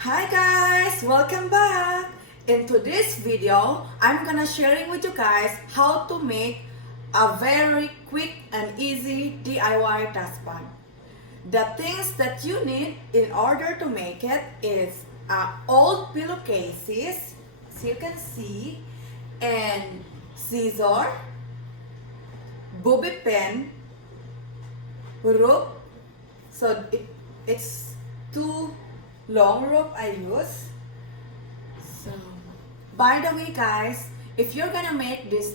Hi guys, welcome back. In today's video, I'm gonna sharing with you guys how to make a very quick and easy DIY dustbag. The things that you need in order to make it is old pillowcases, as you can see, and scissor, bobby pin, rope. So it's two long rope I use. So, by the way guys, if you're gonna make this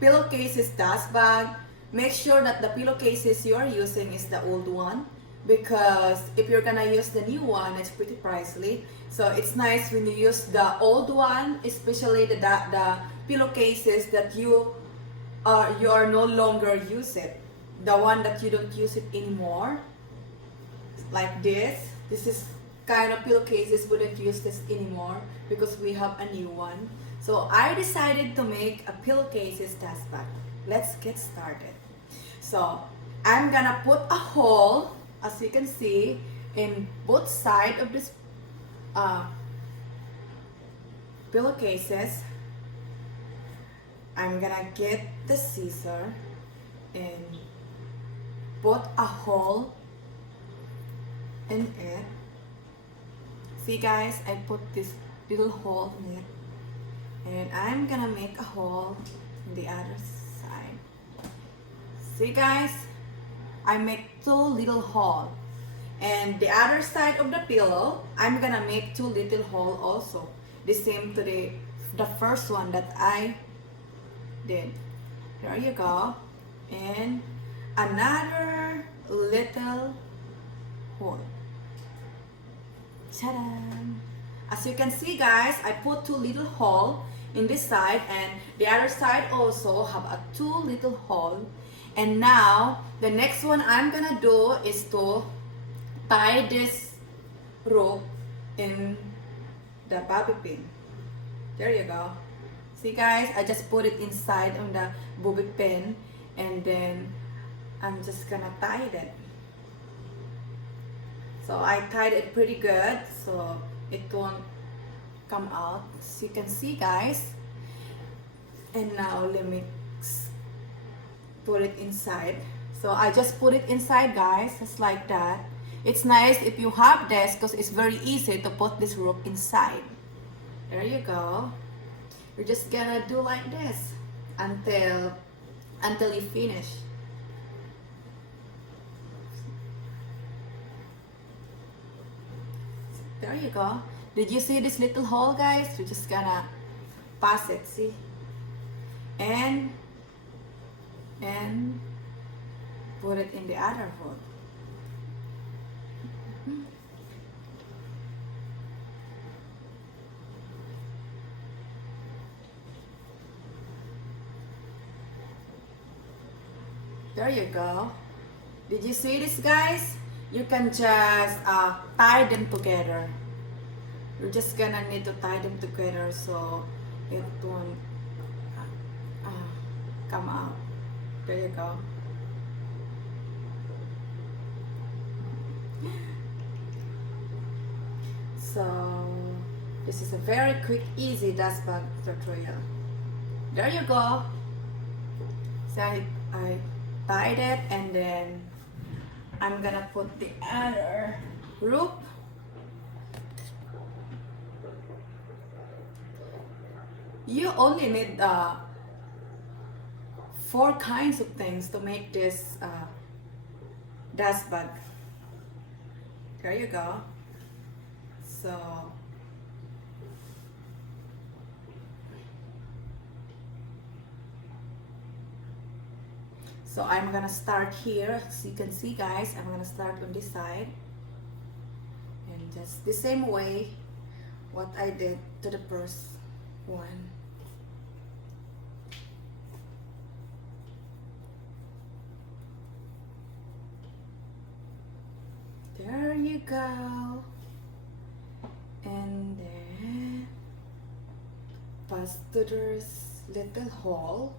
pillowcases dust bag, make sure that the pillowcases you're using is the old one, because if you're gonna use the new one, it's pretty pricey. So it's nice when you use the old one, especially the pillowcases that you are no longer use it, the one that you don't use it anymore, like this. This is kind of pillowcases wouldn't use this anymore because we have a new one. So I decided to make a pillowcases dust bag. Let's get started. So I'm gonna put a hole, as you can see, in both sides of this pillowcases. I'm gonna get the scissor and put a hole in it. See guys, I put this little hole in it, and I'm gonna make a hole in the other side. See guys, I make two little holes, and the other side of the pillow I'm gonna make two little holes also, the same to the first one that I did. Here you go, and another little hole. Ta-da! As you can see guys, I put two little holes in this side, and the other side also have a two little hole. And now the next one I'm gonna do is to tie this rope in the bobby pin. There you go. See guys, I just put it inside on the bobby pin, and then I'm just gonna tie it. So I tied it pretty good so it won't come out, as you can see guys. And now let me put it inside. So I just put it inside guys, just like that. It's nice if you have this because it's very easy to put this rope inside. There you go. You're just gonna do like this until you finish. There you go. Did you see this little hole guys? We're just gonna pass it, see? And put it in the other hole. There you go. Did you see this guys? You can just tie them together. You're just gonna need to tie them together so it won't come out. There you go. So this is a very quick, easy dust bag tutorial. There you go. So I tied it, and then I'm gonna put the other rope. You only need 4 kinds of things to make this dust bag. There you go. So I'm gonna start here. As you can see guys, I'm gonna start on this side, and just the same way what I did to the first one. There you go. And then pass to this little hole.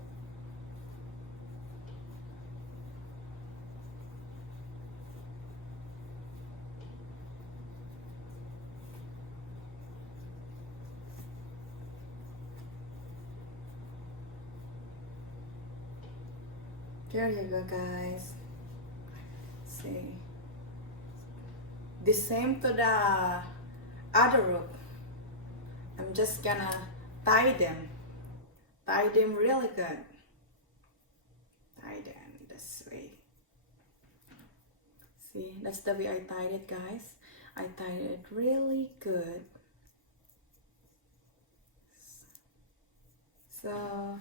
There you go, guys. See, the same to the other rope. I'm just gonna tie them really good. Tie them this way. See, that's the way I tied it, guys. I tied it really good. So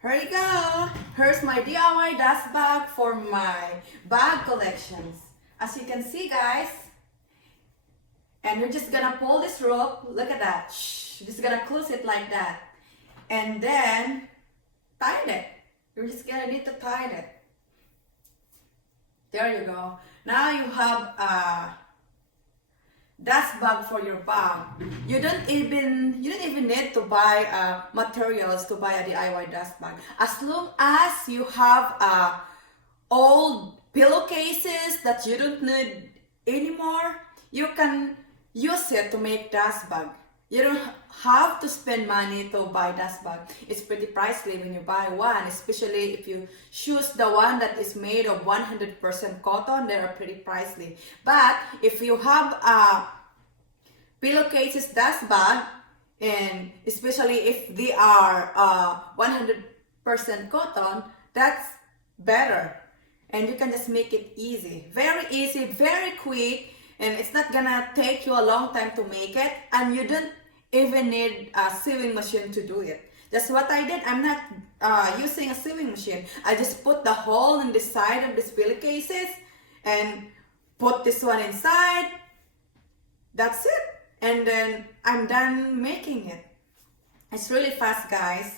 here you go. Here's my DIY dust bag for my bag collections. As you can see, guys, and you're just gonna pull this rope. Look at that. Shh, just gonna close it like that, and then tie it. You're just gonna need to tie it. There you go. Now you have a dust bag for your bag. You don't even need to buy materials to buy a DIY dust bag. As long as you have old pillowcases that you don't need anymore, you can use it to make dust bag. You don't have to spend money to buy dust bag. It's pretty pricey when you buy one, especially if you choose the one that is made of 100% cotton. They are pretty pricey. But if you have a pillowcases dust bag, and especially if they are 100% cotton, that's better. And you can just make it easy, very quick, and it's not gonna take you a long time to make it, and you don't even need a sewing machine to do it. That's what I did. I'm not using a sewing machine. I just put the hole in the side of these pillowcases and put this one inside. That's it. And then I'm done making it. It's really fast, guys.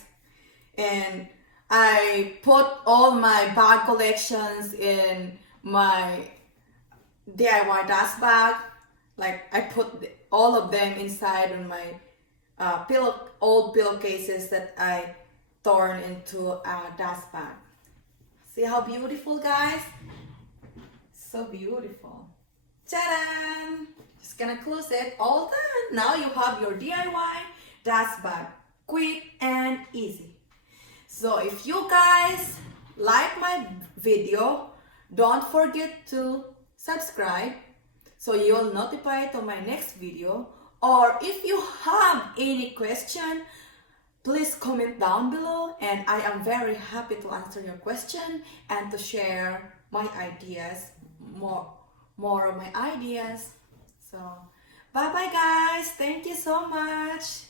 And I put all my bag collections in my DIY dust bag. Like, I put all of them inside on my old pillowcases that I torn into a dust bag. See how beautiful, guys? So beautiful. Ta-da! Just gonna close it. All done. Now you have your DIY dust bag. Quick and easy. So if you guys like my video, don't forget to subscribe so you'll notified to my next video. Or if you have any question, please comment down below, and I am very happy to answer your question and to share my ideas, more of my ideas. So bye bye, guys. Thank you so much.